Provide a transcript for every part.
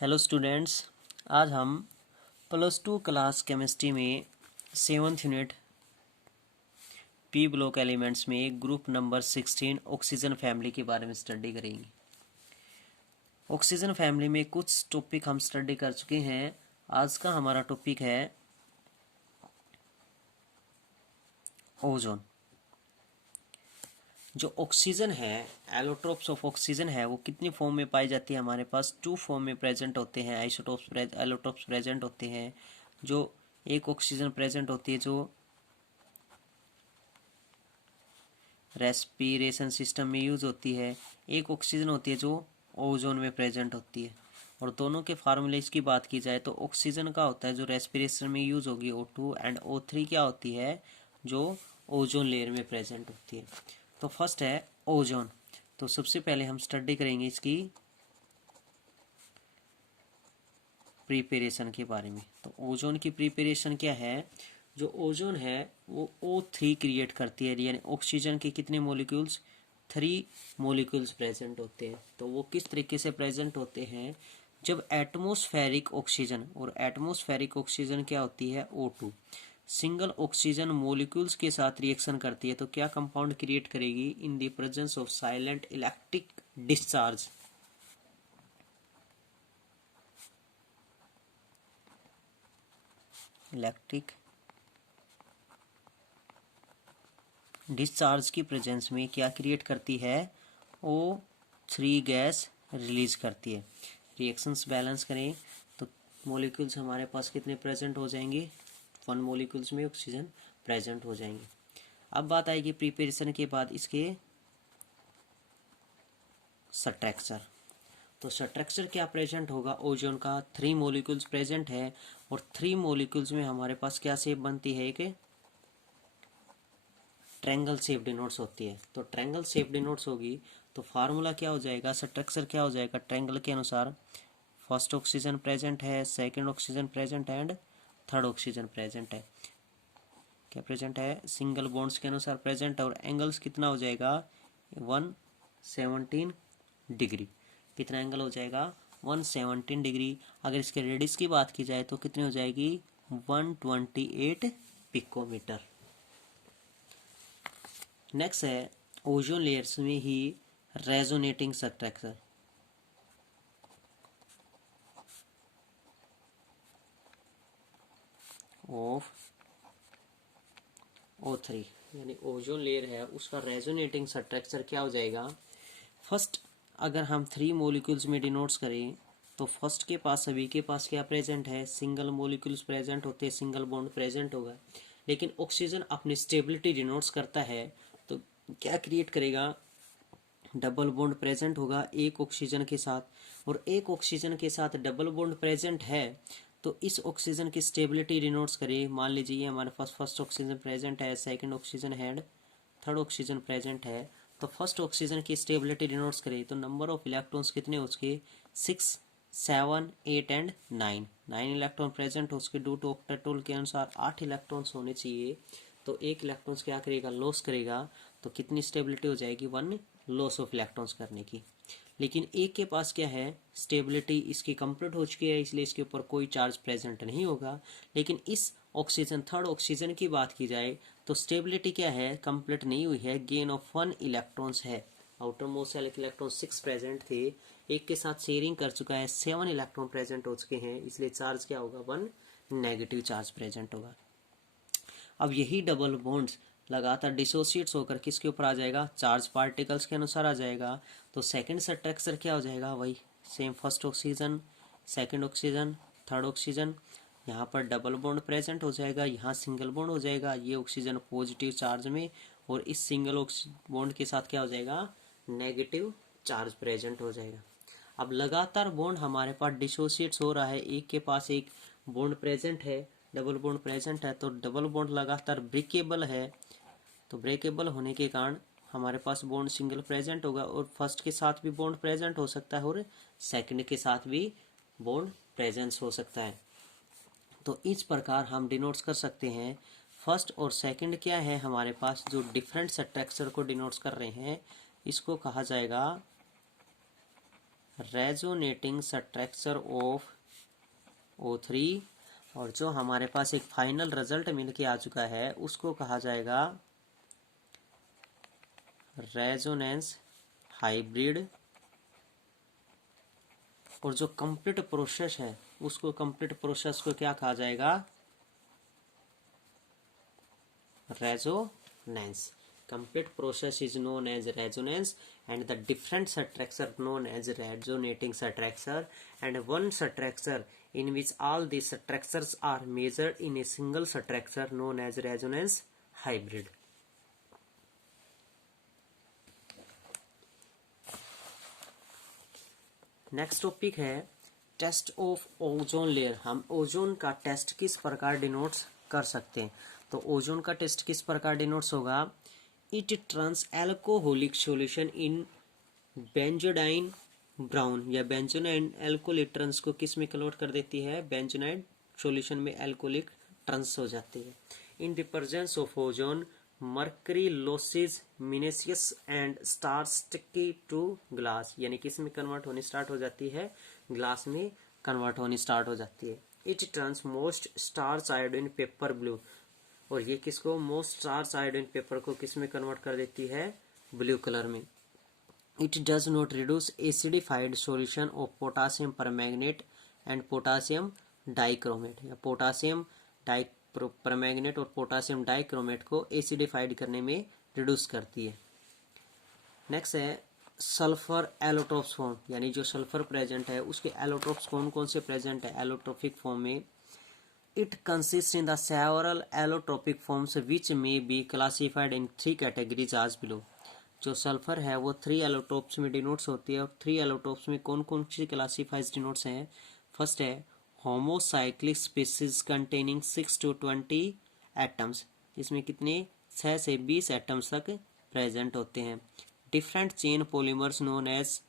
Hello students, आज हम +2 class chemistry में 7th unit P block elements में ग्रुप नंबर 16 ऑक्सीजन फैमिली के बारे में स्टडी करेंगे। ऑक्सीजन फैमिली में कुछ टॉपिक हम स्टडी कर चुके हैं। आज का हमारा टॉपिक है ओजोन। जो ऑक्सीजन है, एलोट्रोप्स ऑफ ऑक्सीजन है, वो कितनी फॉर्म में पाई जाती है? हमारे पास 2 फॉर्म में प्रेजेंट होते हैं। आइसोटोप्स एलोट्रोप्स प्रेजेंट होते हैं। जो एक ऑक्सीजन प्रेजेंट होती है जो रेस्पिरेशन सिस्टम में यूज होती है। एक ऑक्सीजन होती है जो ओजोन में प्रेजेंट होती है। और दोनों के फार्मूलेज की बात की जाए तो ऑक्सीजन का होता है जो रेस्पिरेशन में यूज होगी O2, एंड O3 क्या होती है जो ओजोन लेयर में प्रेजेंट होती है। तो फर्स्ट है ओजोन। तो सबसे पहले हम स्टडी करेंगे इसकी प्रिपरेशन के बारे में। तो ओजोन की प्रिपरेशन क्या है? जो ओजोन है वो O3 क्रिएट करती है, यानी ऑक्सीजन के कितने मॉलिक्यूल्स? 3 मॉलिक्यूल्स प्रेजेंट होते हैं। तो वो किस तरीके से प्रेजेंट होते हैं? जब एटमॉस्फेरिक ऑक्सीजन, और एटमॉस्फेरिक ऑक्सीजन क्या होती है? O2 सिंगल ऑक्सीजन मॉलिक्यूल्स के साथ रिएक्शन करती है तो क्या कंपाउंड क्रिएट करेगी? इन the presence of silent electric discharge. Electric discharge की प्रेजेंस में क्या क्रिएट करती है? O3 गैस रिलीज करती है। रिएक्शंस बैलेंस करें तो मॉलिक्यूल्स हमारे पास कितने प्रेजेंट हो जाएंगे? 1 मॉलिक्यूल्स में ऑक्सीजन प्रेजेंट हो जाएंगे। अब बात आएगी प्रिपरेशन के बाद इसके स्ट्रक्चर। तो स्ट्रक्चर क्या प्रेजेंट होगा? ओजोन का 3 मॉलिक्यूल्स प्रेजेंट है, और 3 मॉलिक्यूल्स में हमारे पास क्या शेप बनती है? एक ट्रायंगल शेप डिनोट्स होती है। तो ट्रायंगल शेप डिनोट्स होगी तो फार्मूला क्या हो जाएगा? स्ट्रक्चर क्या हो जाएगा ट्रायंगल के अनुसार? फर्स्ट ऑक्सीजन प्रेजेंट है, सेकंड ऑक्सीजन प्रेजेंट है, एंड थर्ड ऑक्सीजन प्रेजेंट है। क्या प्रेजेंट है? सिंगल बॉन्ड्स के अनुसार प्रेजेंट है। और एंगल्स कितना हो जाएगा? 117 डिग्री। कितना एंगल हो जाएगा? 117 डिग्री। अगर इसके रेडियस की बात की जाए तो कितनी हो जाएगी? 128 पिकोमीटर। नेक्स्ट है ओजोन लेयर्स में ही रेजोनेटिंग स्ट्रक्चर। ऑफ O3 यानी ओजोन लेयर है उसका रेजोनेटिंग स्ट्रक्चर क्या हो जाएगा? फर्स्ट अगर हम 3 मॉलिक्यूल्स में डिनोट्स करें तो फर्स्ट के पास सभी के पास क्या प्रेजेंट है? सिंगल मॉलिक्यूल्स प्रेजेंट होते हैं, सिंगल बॉन्ड प्रेजेंट होगा। लेकिन ऑक्सीजन अपनी स्टेबिलिटी डिनोट्स करता है तो क्या क्रिएट करेगा? डबल बॉन्ड प्रेजेंट होगा एक ऑक्सीजन के साथ, और एक ऑक्सीजन के साथ डबल बॉन्ड प्रेजेंट है तो इस ऑक्सीजन की स्टेबिलिटी डिनोट्स करें। मान लीजिए हमारे पास फर्स्ट ऑक्सीजन प्रेजेंट है, सेकंड ऑक्सीजन है, थर्ड ऑक्सीजन प्रेजेंट है। तो फर्स्ट ऑक्सीजन की स्टेबिलिटी डिनोट्स करें तो नंबर ऑफ इलेक्ट्रॉन्स कितने हो उसके? 6, 7, 8 एंड 9 इलेक्ट्रॉन प्रेजेंट हो उसके। ड्यू टू ऑक्टेट के अनुसार 8 इलेक्ट्रॉन्स होने चाहिए। तो एक इलेक्ट्रॉन्स क्या करेगा? लॉस करेगा। तो कितनी स्टेबिलिटी हो जाएगी? 1 लॉस ऑफ इलेक्ट्रॉन्स करने की। लेकिन एक के पास क्या है? स्टेबिलिटी इसकी कंप्लीट हो चुकी है, इसलिए इसके ऊपर कोई चार्ज प्रेजेंट नहीं होगा। लेकिन इस ऑक्सीजन, थर्ड ऑक्सीजन की बात की जाए तो स्टेबिलिटी क्या है? कंप्लीट नहीं हुई है, गेन ऑफ 1 इलेक्ट्रॉन्स है। आउटर मोस्ट इलेक्ट्रॉन 6 प्रेजेंट थे, एक के साथ शेयरिंग कर चुका है, 7 इलेक्ट्रॉन प्रेजेंट हो चुके हैं, इसलिए चार्ज क्या होगा? 1 नेगेटिव चार्ज प्रेजेंट होगा। अब यही डबल बॉन्ड्स लगातार डिसोसिएट्स होकर किसके ऊपर आ जाएगा? चार्ज पार्टिकल्स के अनुसार आ जाएगा। तो सेकंड स्ट्रक्चर क्या हो जाएगा? वही same, first oxygen, second oxygen, third oxygen. यहाँ पर डबल बॉन्ड प्रेजेंट हो जाएगा, यहाँ सिंगल बॉन्ड हो जाएगा। ये ऑक्सीजन पॉजिटिव चार्ज में, और इस सिंगल बॉन्ड के साथ क्या हो जाएगा? नेगेटिव चार्ज प्रेजेंट हो जाएगा। अब लगातार बॉन्ड हमारे पास डिसोसिएट्स हो रहा है, एक के पास एक बॉन्ड प्रेजेंट है, डबल बॉन्ड प्रेजेंट है, तो डबल बॉन्ड लगातार ब्रेकेबल है। तो ब्रेकेबल होने के कारण हमारे पास बॉन्ड सिंगल प्रेजेंट होगा, और फर्स्ट के साथ भी बॉन्ड प्रेजेंट हो सकता है, और सेकंड के साथ भी बॉन्ड प्रेजेंस हो सकता है। तो इस प्रकार हम डिनोट्स कर सकते हैं। फर्स्ट और सेकंड क्या है हमारे पास? जो डिफरेंट स्ट्रक्चर को डिनोट्स कर रहे हैं, इसको कहा जाएगा रेजोनेटिंग स्ट्रक्चर ऑफ O3, और जो हमारे पास एक फाइनल रिजल्ट मिल के आ चुका है उसको कहा जाएगा रेजोनेंस हाइब्रिड। और जो कंप्लीट प्रोसेस है उसको, कंप्लीट प्रोसेस को क्या कहा जाएगा? Resonance. complete process is known as resonance, and the different structure known as resonating structure, and one structure in which all these structures are measured in a single structure known as resonance hybrid. Next topic है test of ozone layer. हम ozone का test किस प्रकार denotes कर सकते हैं? तो ozone का टेस्ट किस प्रकार डिनोट्स होगा? It turns alcoholic solution in benzidine brown, या बेंजोनाइन एल्कोहलिक ट्रांस को किस में कन्वर्ट कर देती है? बेंजोनाइन सॉल्यूशन में एल्कोहलिक ट्रांस हो जाती है। In the presence of ozone mercury loses meniscus and starts sticking to glass, यानी किस में कन्वर्ट होनी स्टार्ट हो जाती है? ग्लास में कन्वर्ट होनी स्टार्ट हो जाती है। It turns most starch iodine paper blue, और ये किसको? मोस्ट स्टार्च आयोडीन पेपर को किस में कन्वर्ट कर देती है? ब्लू कलर में। It does not reduce acidified solution of potassium permanganate and potassium dichromate, या पोटासियम परमैंगनेट और पोटासियम डाइक्रोमेट को एसिडिफाइड करने में रिड्यूस करती है। नेक्स्ट है सल्फर एलोट्रोप्स फॉर्म, यानी जो सल्फर प्रेजेंट है उसके एलोट्रोप्स कौन कौन से प्रेजेंट है एलोट्रोपिक फॉर्म में? It consist in the several allotropic forms which may be classified in 3 categories आज बिलो। जो सल्फर है वो 3 एलोट्रोप्स में डिनोट्स होती है, और 3 एलोट्रोप्स में कौन कौन सी क्लासिफाइड डिनोट्स हैं? फर्स्ट है homocyclic species containing 6 to 20 atoms, इसमें कितने? 6 से 20 एटम्स तक प्रेजेंट होते हैं। Different chain polymers known as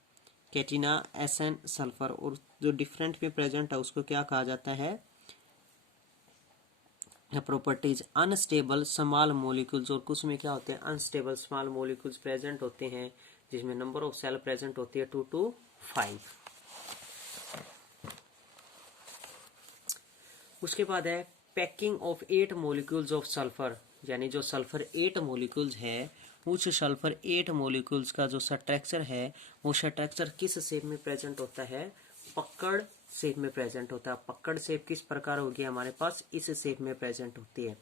catena एसन सल्फर, और जो डिफरेंट में प्रेजेंट है उसको क्या कहा जाता है? प्रॉपर्टीज अनस्टेबल स्मॉल मोलिक्यूल्स, और कुछ में क्या होते हैं? अनस्टेबल स्मॉल मोलिक्यूल्स प्रेजेंट होते हैं, जिसमें नंबर ऑफ सेल प्रेजेंट होती है 2 to 5। उसके बाद है packing of 8 molecules of sulphur, यानी जो सल्फर 8 मोलिक्यूल्स है उस सल्फर 8 मोलिक्यूल्स का जो स्ट्रक्चर है वो स्ट्रक्चर किस शेप में प्रेजेंट होता है? पकड़ शेप में प्रेजेंट होता है। पकड़ शेप किस प्रकार होगी हमारे पास? इस शेप में प्रेजेंट होती है।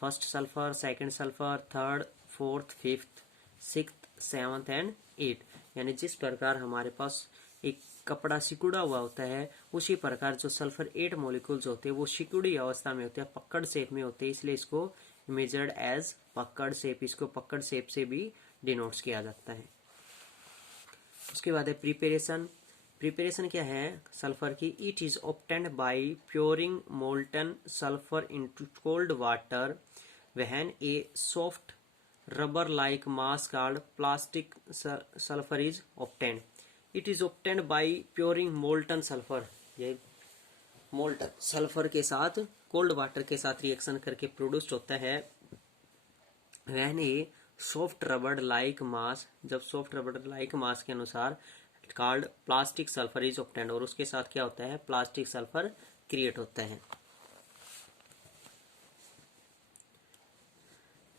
First sulphur, second sulphur, third, fourth, fifth, sixth, seventh and 8, यानी जिस प्रकार हमारे पास एक कपड़ा सिकुड़ा हुआ होता है उसी प्रकार जो सल्फर 8 मॉलिक्यूल्स होते हैं वो सिकुड़ी अवस्था में होते हैं, पकड़ शेप में होते हैं, इसलिए इसको मेजर्ड एज पकड़ शेप, इसको पकड़ शेप से भी डिनोट्स किया जाता है। उसके बाद है प्रिपरेशन। प्रिपरेशन क्या है सल्फर की? It is obtained by pouring molten sulphur into cold water when a soft rubber like mass called plastic sulphur is obtained. It is obtained by pouring molten sulphur, ये molten sulphur के साथ cold water के साथ reaction करके produced होता है। When a soft rubber like मास, जब soft rubber like मास के अनुसार called plastic sulphur is obtained, और उसके साथ क्या होता है? प्लास्टिक सल्फर क्रिएट होता है।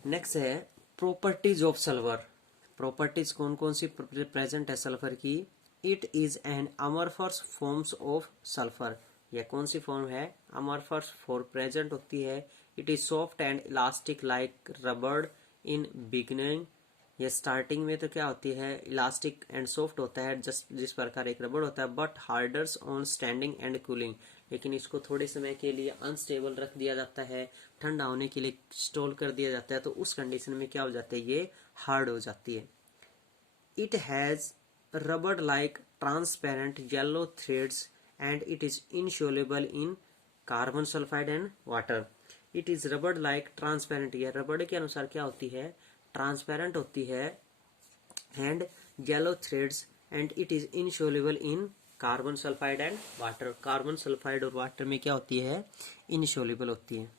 नेक्स्ट है प्रॉपर्टीज ऑफ सल्फर। प्रॉपर्टीज कौन कौन सी प्रेजेंट है सल्फर की? It is an amorphous forms of sulphur, यह कौन सी फॉर्म है? अमरफस फॉर्म प्रेजेंट होती है। It is soft and elastic like रबड़ इन बिगनिंग, ये स्टार्टिंग में तो क्या होती है? इलास्टिक एंड सॉफ्ट होता है, जस्ट जिस प्रकार एक रबड़ होता है, but hardens on standing and cooling, लेकिन इसको थोड़े समय के लिए अनस्टेबल रख दिया जाता है, ठंडा होने के लिए स्टोर कर दिया जाता है, तो उस कंडीशन में क्या हो जाता है? ये हार्ड हो जाती है। इट हैज रबड़ like transparent yellow threads and it is insoluble in carbon sulphide and water. It is रबड़ लाइक ट्रांसपेरेंट, यह रबड़ के अनुसार क्या होती है? ट्रांसपेरेंट होती है, and yellow threads, and it is insoluble in carbon sulphide and water. Carbon sulphide और वाटर में क्या होती है? इनसोल्युबल होती है।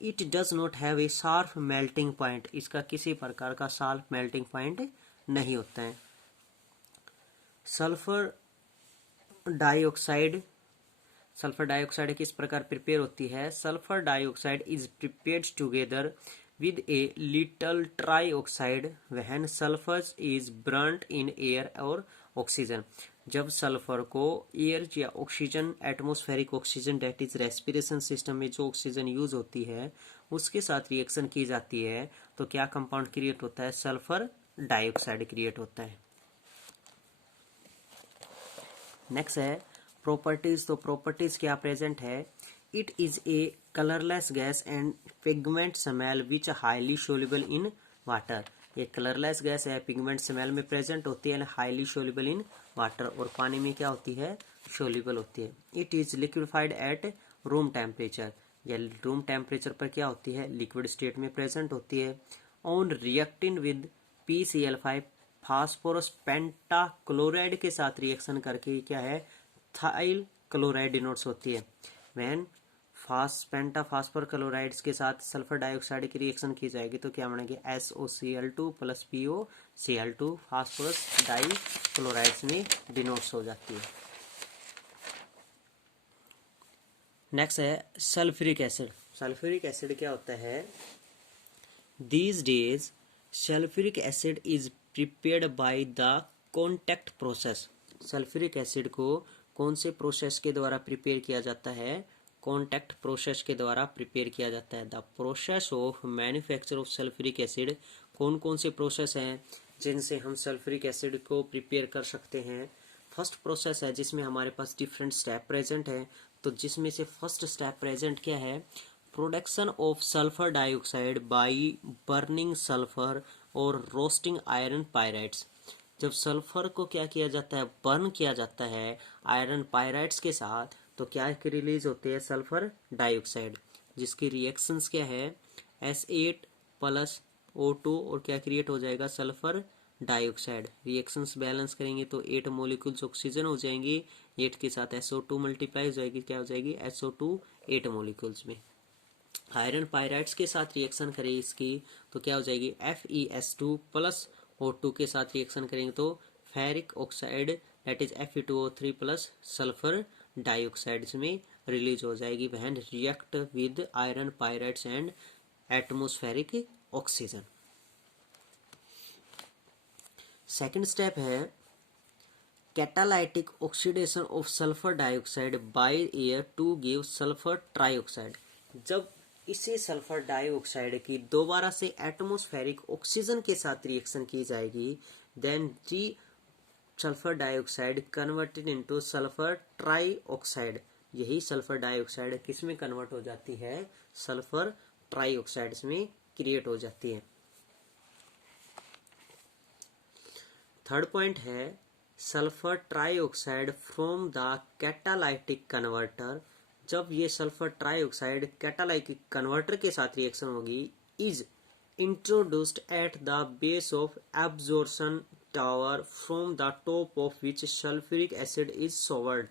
It does not have a sharp melting point, इसका किसी प्रकार का शार्प मेल्टिंग पॉइंट नहीं होता है। सल्फर डाइऑक्साइड, सल्फर डाइऑक्साइड किस प्रकार प्रिपेयर होती है? Sulphur dioxide is prepared together with a little trioxide when sulphur is burnt in air और ऑक्सीजन। जब सल्फर को एयर या oxygen, atmospheric oxygen that is respiration system में जो ऑक्सीजन यूज होती है उसके साथ रिएक्शन की जाती है तो क्या कंपाउंड क्रिएट होता है? सल्फर डाइऑक्साइड क्रिएट होता है। नेक्स्ट है प्रॉपर्टीज। तो प्रॉपर्टीज क्या प्रेजेंट है? It is a colourless gas and pigment smell which highly soluble in water. ये कलरलेस गैस है, पिगमेंट स्मेल में प्रेजेंट होती है, हाईली सोल्यूबल इन वाटर, और पानी में क्या होती है? सोल्यूबल होती है। It is liquefied at room temperature. या रूम टेम्परेचर पर क्या होती है? लिक्विड स्टेट में प्रेजेंट होती है। On reacting with PCl5 phosphorus pentachloride के साथ रिएक्शन करके क्या है? थाइल क्लोराइड डिनोट्स होती है। वैन पेंटाफास्फोर क्लोराइड्स के साथ सल्फर डाइऑक्साइड की रिएक्शन की जाएगी तो क्या बनेगी? SOCl2 plus POCl2 phosphorus dichlorides में डिनोट्स हो जाती है। नेक्स्ट है सल्फ्यूरिक एसिड। सल्फ्यूरिक एसिड क्या होता है? These days sulphuric acid is prepared by the contact process. Sulphuric acid को कौन से प्रोसेस के द्वारा प्रिपेयर किया जाता है? कॉन्टैक्ट प्रोसेस के द्वारा प्रिपेयर किया जाता है। The process of manufacture of sulphuric acid. कौन कौन से प्रोसेस हैं जिनसे हम सल्फ्यूरिक एसिड को प्रिपेयर कर सकते हैं? फर्स्ट प्रोसेस है जिसमें हमारे पास डिफरेंट स्टेप प्रेजेंट है। तो जिसमें से फर्स्ट स्टेप प्रेजेंट क्या है? Production of sulphur dioxide by burning sulphur और रोस्टिंग आयरन पायराइड्स। जब सल्फर को क्या किया जाता है? बर्न किया जाता है आयरन पायराइड्स के साथ तो क्या रिलीज होती है? सल्फर डाइऑक्साइड, जिसकी रिएक्शंस क्या है? S8 प्लस O2 और क्या क्रिएट हो जाएगा? Sulphur dioxide. रिएक्शंस बैलेंस करेंगे तो 8 मोलिक्यूल्स ऑक्सीजन हो जाएंगे, 8 के साथ SO2 मल्टीप्लाई हो जाएगी, क्या हो जाएगी? SO2 8 मोलिक्यूल्स में। आयरन पायराइड्स के साथ रिएक्शन करें इसकी तो क्या हो जाएगी? FeS2 प्लस O2 के साथ रिएक्शन करेंगे तो ferric oxide that is Fe2O3 plus sulphur dioxide में रिलीज हो जाएगी when react with iron pyrites and atmospheric oxygen. Second step है catalytic oxidation of sulphur dioxide by air to give sulphur trioxide. जब इसी sulphur dioxide की दोबारा से atmospheric oxygen के साथ रिएक्शन की जाएगी then the sulphur dioxide converted into sulphur trioxide. यही सल्फर डाइऑक्साइड किस में कन्वर्ट हो जाती है? सल्फर ट्राइऑक्साइड्स में क्रिएट हो जाती है। थर्ड पॉइंट है sulphur trioxide from the catalytic converter. जब ये सल्फर ट्राइऑक्साइड कैटालाइटिक कन्वर्टर के साथ रिएक्शन होगी is introduced at the base of absorption tower from the top of which sulphuric acid is showered.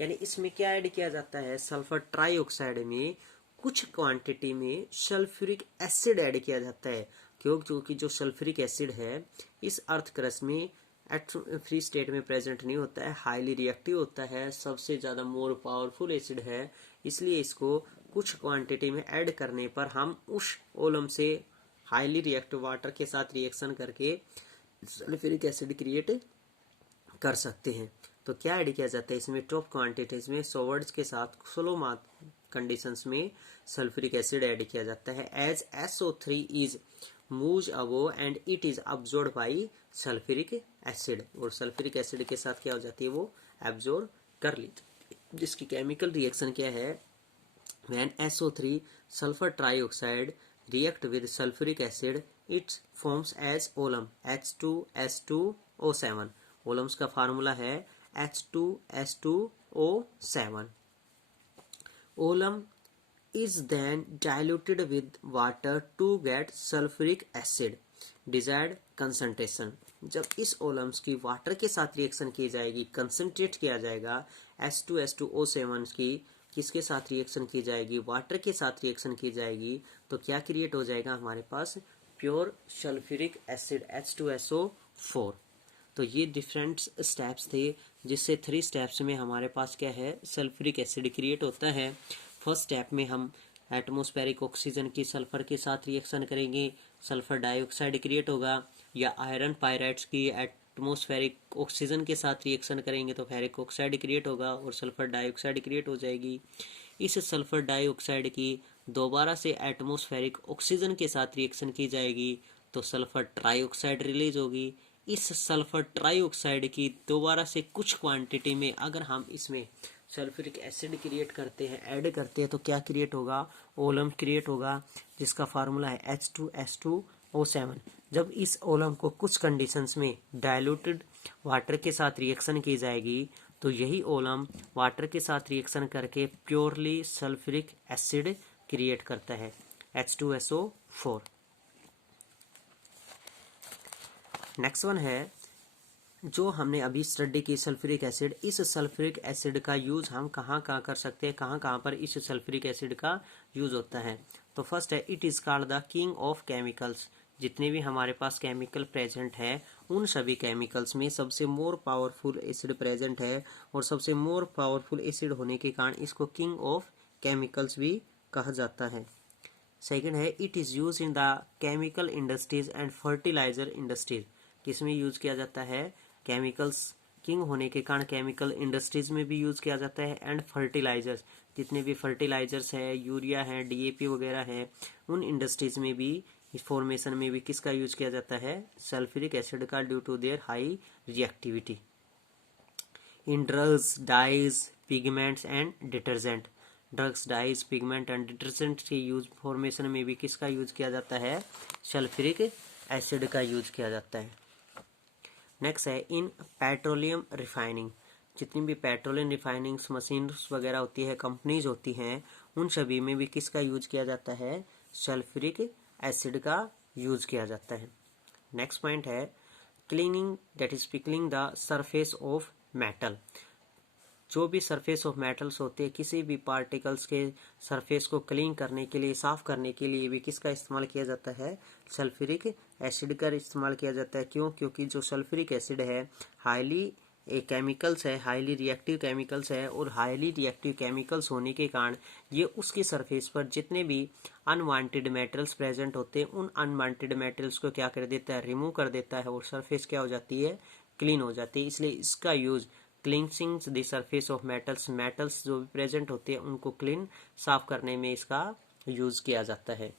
यानी इसमें क्या ऐड किया जाता है? सल्फर ट्राइऑक्साइड में कुछ क्वांटिटी में सल्फ्यूरिक एसिड ऐड किया जाता है। क्योंकि जो सल्फ्यूरिक एसिड है इस अर्थ क्रस्ट में फ्री स्टेट में प्रेजेंट नहीं होता है, हाईली रिएक्टिव होता है, सबसे ज्यादा मोर पावरफुल एसिड है, इसलिए इसको कुछ क्वांटिटी में ऐड करने पर हम उस ओलम से हाईली रिएक्टिव वाटर के साथ रिएक्शन करके सल्फ्यूरिक एसिड क्रिएट कर सकते हैं। तो क्या ऐड किया जाता है इसमें? टॉप क्वांटिटीज में सोवर्ड्स के साथ स्लो कंडीशंस में सल्फ्यूरिक एसिड ऐड किया जाता है as SO3 is moves above and it is absorbed by sulphuric acid. और सल्फ्यूरिक एसिड के साथ क्या हो जाती है? वो एब्सॉर्ब कर लेती है। जिसकी केमिकल रिएक्शन क्या है? When SO3 sulphur trioxide react with sulfuric acid it forms as Olam H2S2O7। ओलम्स का फार्मूला है H2S2O7। Olam is then diluted with water to get sulfuric acid desired concentration। जब इस ओलम्स की वाटर के साथ रिएक्शन की जाएगी, कंसंट्रेट किया जाएगा, H2S2O7 की किसके साथ रिएक्शन की जाएगी? वाटर के साथ रिएक्शन की जाएगी तो क्या क्रिएट हो जाएगा हमारे पास? Pure sulphuric acid H2SO4। तो ये डिफरेंट स्टेप्स थे जिससे 3 स्टेप्स में हमारे पास क्या है, सल्फ्यूरिक एसिड क्रिएट होता है। फर्स्ट स्टेप में हम एटमॉस्फेरिक ऑक्सीजन की सल्फर के साथ रिएक्शन करेंगे, सल्फर डाइऑक्साइड क्रिएट होगा, या आयरन पायराइड्स की एटमॉस्फेरिक ऑक्सीजन के साथ रिएक्शन करेंगे तो फेरिक ऑक्साइड क्रिएट होगा और सल्फर डाइऑक्साइड क्रिएट हो जाएगी। इस सल्फर डाइऑक्साइड की दोबारा से एटमॉस्फेरिक ऑक्सीजन के साथ रिएक्शन की जाएगी तो सल्फर ट्राइऑक्साइड रिलीज होगी। इस सल्फर ट्राइऑक्साइड की दोबारा से कुछ क्वांटिटी में अगर हम इसमें सल्फ्यूरिक एसिड क्रिएट करते हैं, ऐड करते हैं, तो क्या क्रिएट होगा, ओलम क्रिएट होगा, जिसका फार्मूला है H2S2O7। जब इस ओलम को कुछ कंडीशंस में डाइल्यूटेड वाटर के साथ रिएक्शन की जाएगी तो यही ओलम वाटर के साथ रिएक्शन करके प्योरली सल्फ्यूरिक एसिड क्रिएट करता है, H2SO4। नेक्स्ट वन है जो हमने अभी स्टडी की सल्फ्यूरिक एसिड। इस सल्फ्यूरिक एसिड का यूज हम कहाँ कहाँ कर सकते हैं, कहाँ कहाँ पर इस सल्फ्यूरिक एसिड का यूज होता है। तो फर्स्ट है, it is called the king of chemicals. जितने भी हमारे पास केमिकल प्रेजेंट है उन सभी केमिकल्स में सबसे मोर पावरफुल एसिड प्रेजेंट है और सबसे मोर पावरफुल एसिड होने के कारण इसको किंग ऑफ केमिकल्स भी कहा जाता है। सेकेंड है, it is use in the chemical industries and fertiliser industries. किसमें यूज किया जाता है, केमिकल्स किंग होने के कारण केमिकल इंडस्ट्रीज में भी यूज किया जाता है एंड फर्टिलाइजर्स, जितने भी फर्टिलाइजर्स है, यूरिया है, डीएपी वगैरह है, उन इंडस्ट्रीज में भी, इस फॉर्मेशन में भी किसका यूज किया जाता है, सल्फ्यूरिक एसिड का, due to their high reactivity. In drugs, dyes, pigments and detergent, drugs, dyes, pigment and detergent के यूज फॉर्मेशन में भी किसका यूज किया जाता है, सल्फ्यूरिक एसिड का यूज किया जाता है। नेक्स्ट है, इन पेट्रोलियम रिफाइनिंग। जितनी भी पेट्रोलियम रिफाइनिंग मशीन्स वगैरह होती है, कंपनीज होती हैं, उन सभी में भी किसका यूज किया जाता है, सल्फ्यूरिक एसिड का यूज किया जाता है। नेक्स्ट पॉइंट है, cleaning, that is pickling the surface of metal. जो भी सरफेस ऑफ मेटल्स होते हैं, किसी भी पार्टिकल्स के सरफेस को क्लीन करने के लिए, साफ करने के लिए भी किसका इस्तेमाल किया जाता है, सल्फ्यूरिक एसिड का इस्तेमाल किया जाता है। क्यों, क्योंकि जो सल्फ्यूरिक एसिड है हाईली केमिकल्स है, हाईली रिएक्टिव केमिकल्स है, और हाईली रिएक्टिव केमिकल्स होने के कारण ये उसकी सरफेस पर जितने भी अनवांटेड मेटल्स प्रेजेंट होते हैं उन अनवांटेड मेटल्स को क्या कर देता है, रिमूव कर देता है, और सरफेस क्या हो जाती है, क्लीन हो जाती है। इसलिए इसका use cleansing the surface of metals, metals जो भी प्रेजेंट होते हैं उनको क्लीन, साफ करने में इसका यूज किया जाता है।